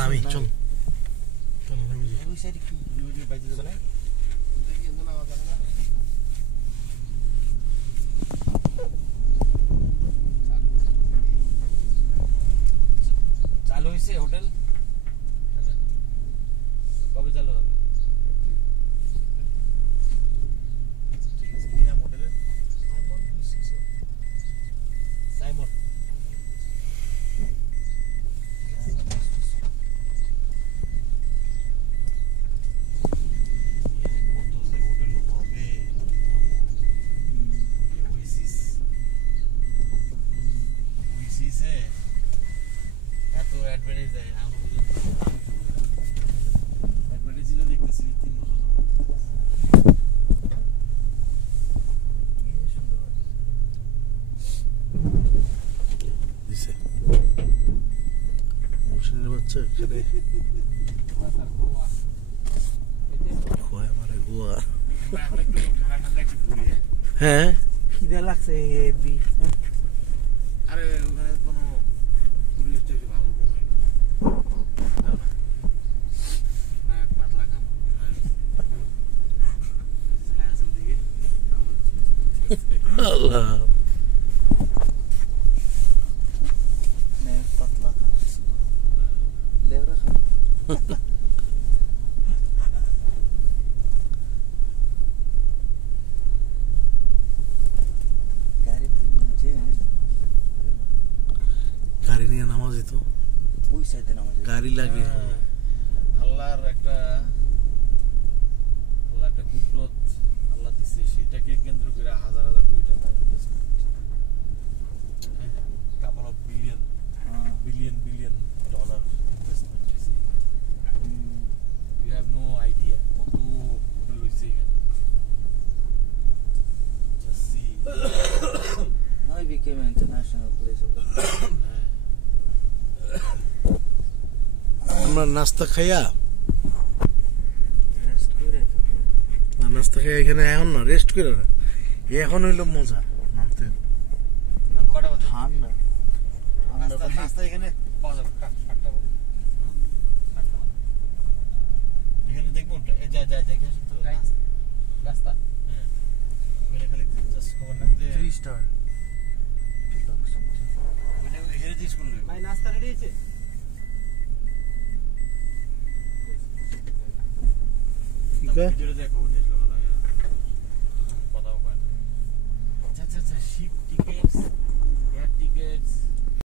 নামি চল চল নামি ওই সাইডে কি ভিডিও বাইতে যাবে না দেখি এন্ড না যাবে না চালু হইছে হোটেল কবে চালু হবে কি নাম হোটেলের সাইমন এত অ্যাডভার্টাইজ দেয় আমি অ্যাডভার্টাইজও দেখতেছি 3 বছর এই সুন্দর দিছে মুশকিল বাচ্চা এখানে খোয়া মারে গোয়া আমরা একটু ঠান্ডা একটু ঘুরি হ্যাঁ খিদে লাগছে হেভি আরে ওখানে কোনো টুরিস্ট এসে ভালো ঘুমাই দাও না পাতলা কাম আসল দিকে আল্লাহ मैं पतला था ले रखा गाड़ी नीचे है গাড়ি নিয়ে নামাজ দিত ওই সাইডে নামাজ গাড়ি লাগে আল্লাহর একটা কুদরত আল্লাহ দিচ্ছে সেটাকে কেন্দ্র করে হাজার হাজার কোটি টাকা investment couple of billion dollar investment হয়েছে ইউ হ্যাভ নো আইডিয়া কত হোটেল হয়েছে এখানে just see now it became an international place আমরা নাস্তা খাইয়া rest করে না নাস্তা খাইয়া এখানে এখন না রেস্ট করে না এখন হইলো মজা নামতে কটা বাজে ঠান্ডা নাস্তা এখানে পাওয়া যাবে এখানে দেখবো যা দেখে আসুন তো রাস্তা হ্যাঁ ওখানে খালি জাস্ট খবর নামতে 3 star হেরিটেজ স্কুল ভাই নাস্তা রেডি আছে ঠিক আছে ভিডিওতে দেখ খবর নিয়েছিল ভালো কথাও কয় না আচ্ছা শিপ টিকেটস